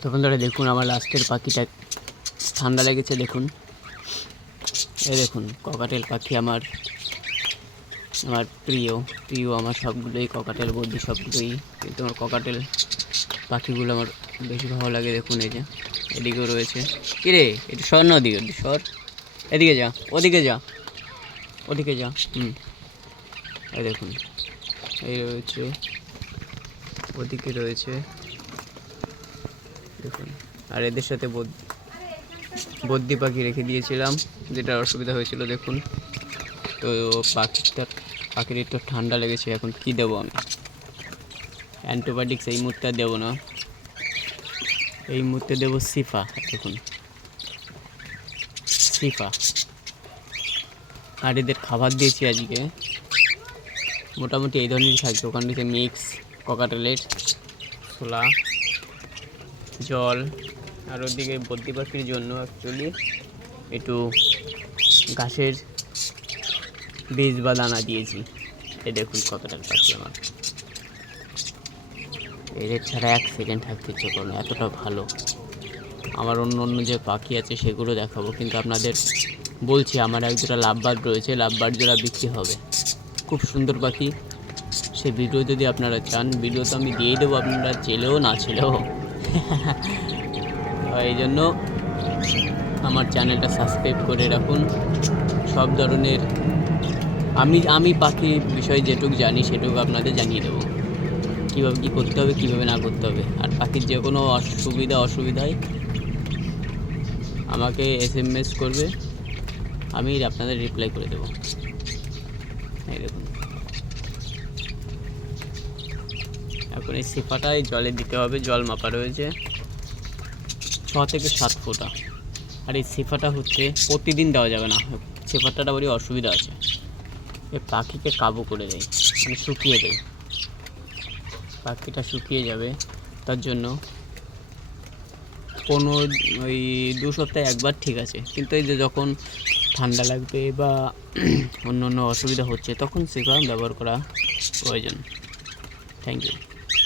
তো বন্ধুরা দেখুন আমার লাস্টের পাখিটা ঠান্ডা লেগেছে। দেখুন এই দেখুন ককাটেল পাখি আমার প্রিয় আমার সবগুলোই ককাটেল বদ্রি সবগুলোই, কিন্তু আমার ককাটেল পাখিগুলো আমার বেশি ভালো লাগে। দেখুন এই যে এদিকেও রয়েছে। কিরে এটা সর না, ওদিকে সর, এদিকে যা, ওদিকে যা, ওদিকে যা। এই দেখুন এই রয়েছে, ওদিকে রয়েছে দেখুন। আর এদের সাথে বদ্রি পাখি রেখে দিয়েছিলাম, যেটা অসুবিধা হয়েছিল দেখুন। তো পাখির একটু ঠান্ডা লেগেছে। এখন কি দেবো আমি? অ্যান্টিবায়োটিক্স এই মুহূর্তে দেবো না, এই মুহূর্তে দেবো সিফা। দেখুন সিফা। আর এদের খাবার দিয়েছি আজকে মোটামুটি এই ধরনেরই থাকবে। ওখান থেকে মিক্স, ককাটেলের ছোলা, জল, আর ওদিকে বদ্রি পাখির জন্য অ্যাকচুয়ালি একটু ঘাসের বীজ বা দানা দিয়েছি। এই দেখুন ককাটেল পাখি আমার, এদের ছাড়া এক সেকেন্ড থাকতে ইচ্ছে করে না, এতটা ভালো। আমার অন্য যে পাখি আছে সেগুলো দেখাবো, কিন্তু আপনাদের বলছি আমার এক দুটো লাভবার্ড রয়েছে, লাভবার্ড জোড়া বিক্রি হবে। খুব সুন্দর পাখি, সে ভিডিও যদি আপনারা চান ভিডিও তো আমি দিয়েই দেবো, আপনারা চেলেও না ছেলেও। এই জন্য আমার চ্যানেলটা সাবস্ক্রাইব করে রাখুন। সব ধরনের আমি পাখির বিষয়ে যেটুকু জানি সেটুকু আপনাদের জানিয়ে দেবো, কীভাবে কী করতে হবে, কীভাবে না করতে হবে। আর পাখির যে কোনো অসুবিধায় আমাকে SMS করবে, আমি আপনাদের রিপ্লাই করে দেবো। এই দেখুন এখন এই সিফাটাই জলে দিতে হবে, জল মাপা রয়েছে 6 থেকে 7 ফোঁটা। আর এই সিফাটা হচ্ছে প্রতিদিন দেওয়া যাবে না, সিফাটাটা বড়ই অসুবিধা আছে, এই পাখিকে কাবু করে দেয়, মানে শুকিয়ে দেয়, পাখিটা শুকিয়ে যাবে। তার জন্য ওই 2 সপ্তাহে একবার ঠিক আছে, কিন্তু এই যে যখন ঠান্ডা লাগবে বা অন্য অসুবিধা হচ্ছে তখন সিফা ব্যবহার করা প্রয়োজন। Thank you.